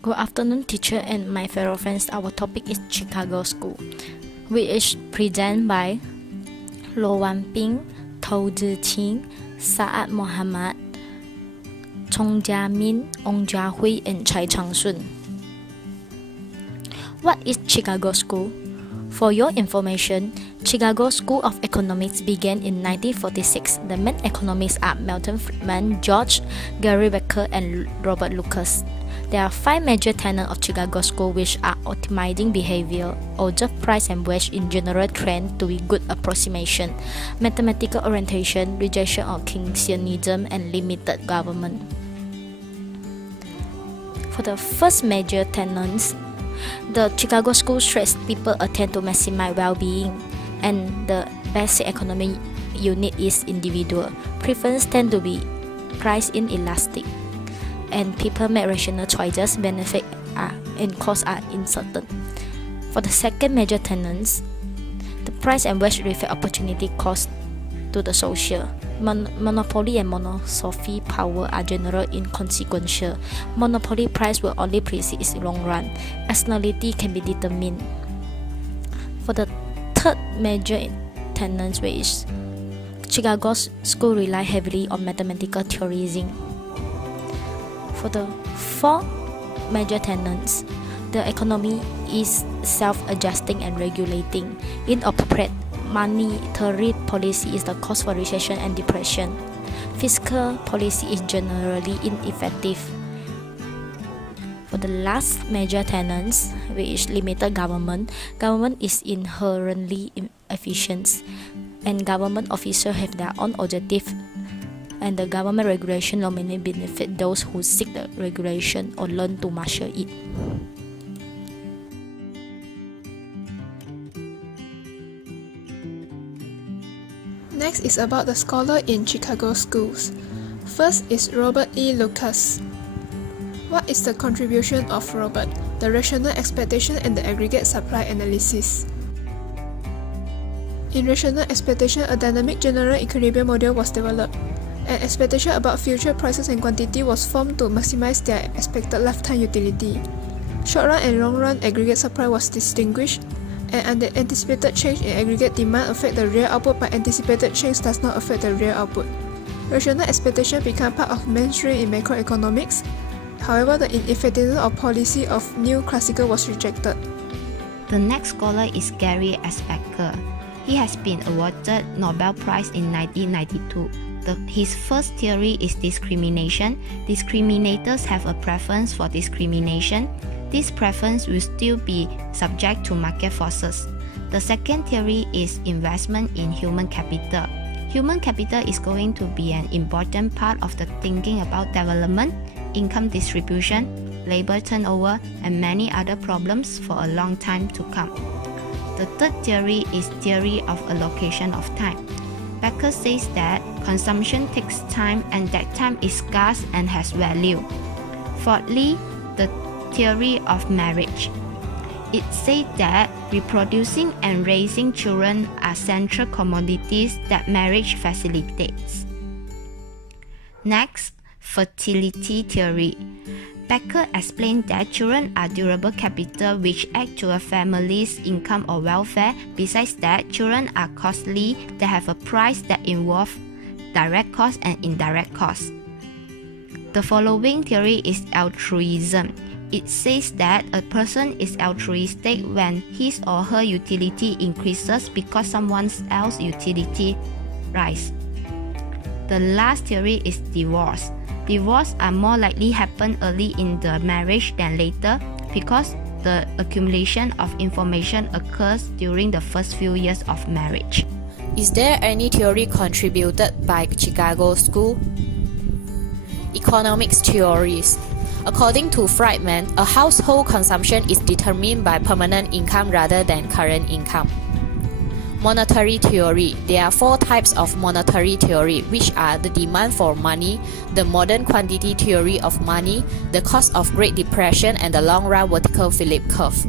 Good afternoon, teacher and my fellow friends. Our topic is Chicago School, which is presented by Lo Wan Ping, Tao Ziqing, Saad Mohammad, Chong Jia Min, Ong Jia Hui, and Chai Chang Sun. What is Chicago School? For your information, Chicago School of Economics began in 1946. The main economists are Milton Friedman, George, Gary Becker, and Robert Lucas. There are 5 major tenets of Chicago School, which are optimizing behavior, observe price and wage in general trend to be good approximation, mathematical orientation, rejection of Keynesianism, and limited government. For the first major tenets, the Chicago School stress people attend to maximize well-being, and the basic economic unit is individual. Preference tend to be price inelastic, and people make rational choices. Benefit and costs are uncertain. For the second major tenets, the price and wage reflect opportunity cost to the social. Monopoly and monopoly power are general inconsequential. Monopoly price will only precede its long run. Externality can be determined. For the third major tenet, which is Chicago School rely heavily on mathematical theorizing. For the fourth major tenets, the economy is self-adjusting and regulating. Inappropriate monetary policy is the cause for recession and depression. Fiscal policy is generally ineffective. For the last major tenets, which is limited government, government is inherently inefficient, and government officials have their own objective, and the government regulation normally benefit those who seek the regulation or learn to master it. Next is about the scholar in Chicago schools. First is Robert E. Lucas. What is the contribution of Robert? The rational expectation and the aggregate supply analysis. In rational expectation, a dynamic general equilibrium model was developed. An expectation about future prices and quantity was formed to maximize their expected lifetime utility. Short-run and long-run aggregate supply was distinguished, and the anticipated change in aggregate demand affect the real output, but anticipated change does not affect the real output. Rational expectation became part of mainstream in macroeconomics. However, the ineffectiveness of policy of new classical was rejected. The next scholar is Gary S. Becker. He has been awarded Nobel Prize in 1992. His first theory is discrimination. Discriminators have a preference for discrimination. This preference will still be subject to market forces. The second theory is investment in human capital. Human capital is going to be an important part of the thinking about development, income distribution, labor turnover, and many other problems for a long time to come. The third theory is theory of allocation of time. Becker says that consumption takes time and that time is scarce and has value. Fourthly, the theory of marriage. It says that reproducing and raising children are central commodities that marriage facilitates. Next, fertility theory. Becker explained that children are durable capital which add to a family's income or welfare. Besides that, children are costly, they have a price that involves direct costs and indirect costs. The following theory is altruism. It says that a person is altruistic when his or her utility increases because someone else's utility rises. The last theory is divorce. Divorce are more likely happen early in the marriage than later because the accumulation of information occurs during the first few years of marriage. Is there any theory contributed by Chicago School? Economics theories. According to Friedman, a household consumption is determined by permanent income rather than current income. Monetary theory. There are 4 types of monetary theory, which are the demand for money, the modern quantity theory of money, the cost of Great Depression, and the long-run vertical Phillips curve.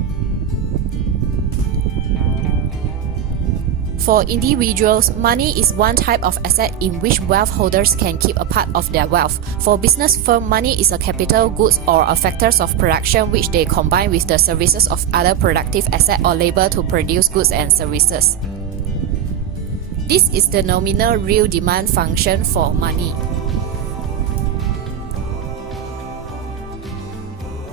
For individuals, money is one type of asset in which wealth holders can keep a part of their wealth. For business firms, money is a capital goods or a factors of production which they combine with the services of other productive asset or labor to produce goods and services. This is the nominal real demand function for money.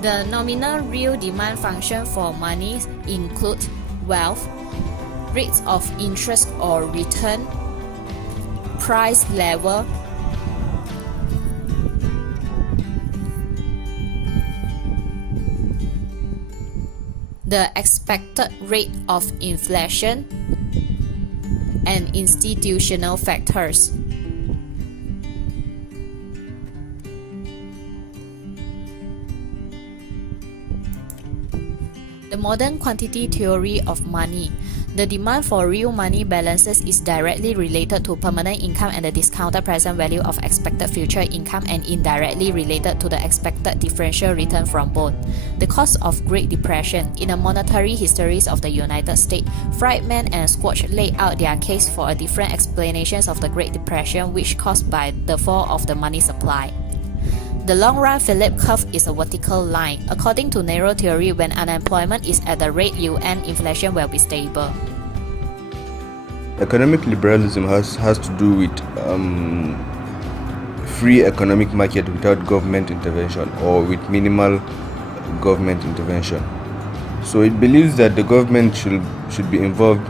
The nominal real demand function for money include wealth, rates of interest or return, price level, the expected rate of inflation, and institutional factors. The modern quantity theory of money. The demand for real money balances is directly related to permanent income and the discounted present value of expected future income, and indirectly related to the expected differential return from both. The cause of Great Depression. In the monetary histories of the United States, Friedman and Squatch laid out their case for a different explanations of the Great Depression, which caused by the fall of the money supply. The long-run Phillips curve is a vertical line. According to narrow theory, when unemployment is at the rate UN, inflation will be stable. Economic liberalism has to do with free economic market without government intervention or with minimal government intervention. So it believes that the government should be involved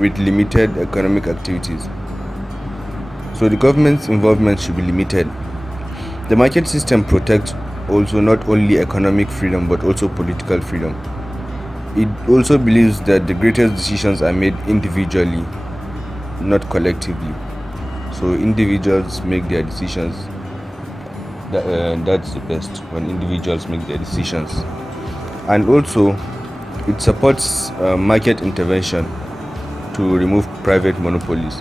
with limited economic activities. So the government's involvement should be limited. The market system protects also not only economic freedom but also political freedom. It also believes that the greatest decisions are made individually, not collectively. So individuals make their decisions. That's the best, when individuals make their decisions. And also, it supports market intervention to remove private monopolies.